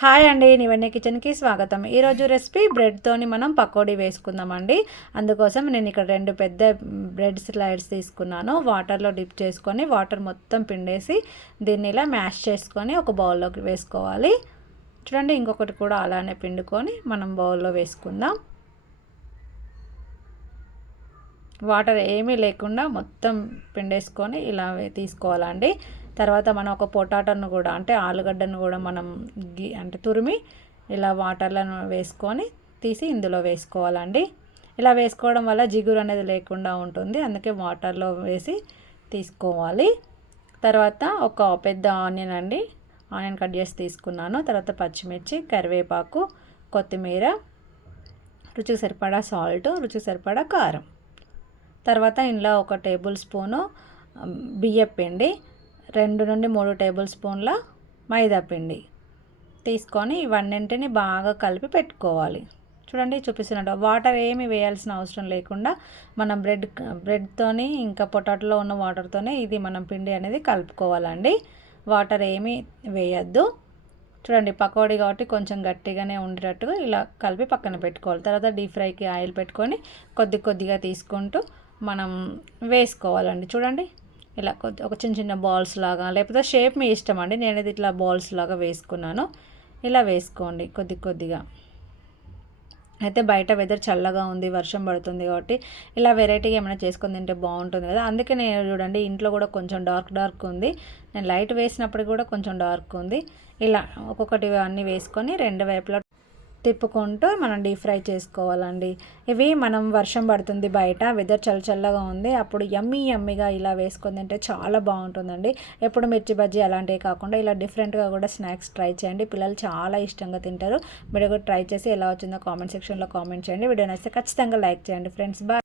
Hi అండి, నివన్య కిచెన్కి స్వాగతం. ఈరోజు రెసిపీ బ్రెడ్తోని మనం పకోడీ వేసుకుందామండి. అందుకోసం నేను ఇక్కడ 2 పెద్ద బ్రెడ్ స్లైడ్స్ తీసుకున్నాను. వాటర్లో డిప్ చేసుకొని వాటర్ మొత్తం పిండేసి దీన్ని ఇలా మ్యాష్ చేసుకొని ఒక బౌల్లోకి వేసుకోవాలి. చూడండి, ఇంకొకటి కూడా అలానే పిండుకొని మనం బౌల్లో వేసుకుందాం. వాటర్ ఏమీ లేకుండా మొత్తం పిండేసుకొని ఇలా తీసుకోవాలండి. తర్వాత మనం ఒక పొటాటోను కూడా అంటే ఆలుగడ్డను కూడా మనం తురిమి ఇలా వాటర్లో వేసుకొని తీసి ఇందులో వేసుకోవాలండి. ఇలా వేసుకోవడం వల్ల జిగురు అనేది లేకుండా ఉంటుంది, అందుకే వాటర్లో వేసి తీసుకోవాలి. తర్వాత ఒక పెద్ద ఆనియన్ కట్ చేసి తీసుకున్నాను. తర్వాత పచ్చిమిర్చి, కరివేపాకు, కొత్తిమీర, రుచికి సరిపడా సాల్ట్, రుచికి సరిపడా కారం. తర్వాత ఇందులో 1 టేబుల్ స్పూను బియ్యం పిండి, 2 నుండి 3 టేబుల్ స్పూన్ల మైదా పిండి తీసుకొని ఇవన్నింటిని బాగా కలిపి పెట్టుకోవాలి. చూడండి, చూపిస్తున్నట్టు వాటర్ ఏమి వేయాల్సిన అవసరం లేకుండా మనం బ్రెడ్తోని ఇంకా పొటాటోలో ఉన్న వాటర్తోనే ఇది మనం పిండి అనేది కలుపుకోవాలండి. వాటర్ ఏమీ వేయద్దు. చూడండి, పకోడీ కాబట్టి కొంచెం గట్టిగానే ఉండేటట్టుగా ఇలా కలిపి పక్కన పెట్టుకోవాలి. తర్వాత డీప్ ఫ్రైకి ఆయిల్ పెట్టుకొని కొద్దిగా తీసుకుంటూ మనం వేసుకోవాలండి. చూడండి, ఇలా ఒక చిన్న బాల్స్ లాగా, లేకపోతే షేప్ మీ ఇష్టం అండి. నేనైతే ఇట్లా బాల్స్ లాగా వేసుకున్నాను. ఇలా వేసుకోండి కొద్దిగా. అయితే బయట వెదర్ చల్లగా ఉంది, వర్షం పడుతుంది కాబట్టి ఇలా వెరైటీగా ఏమైనా చేసుకొని తింటే బాగుంటుంది కదా. అందుకే నేను చూడండి ఇంట్లో కూడా కొంచెం డార్క్ ఉంది. నేను లైట్ వేసినప్పుడు కూడా కొంచెం డార్క్ ఉంది. ఇలా ఒక్కొక్కటి అన్నీ వేసుకొని 2 వైపులా తిప్పుకుంటూ మనం డీప్ ఫ్రై చేసుకోవాలండి. ఇవి మనం వర్షం పడుతుంది, బయట వెదర్ చల్లగా ఉంది, అప్పుడు యమ్మీగా ఇలా వేసుకొని తింటే చాలా బాగుంటుందండి. ఎప్పుడు మిర్చి బజ్జీ అలాంటివి కాకుండా ఇలా డిఫరెంట్గా కూడా స్నాక్స్ ట్రై చేయండి. పిల్లలు చాలా ఇష్టంగా తింటారు. మీరు కూడా ట్రై చేసి ఎలా వచ్చిందో కామెంట్ సెక్షన్లో కామెంట్ చేయండి. వీడియో నచ్చితే ఖచ్చితంగా లైక్ చేయండి ఫ్రెండ్స్. బాయ్.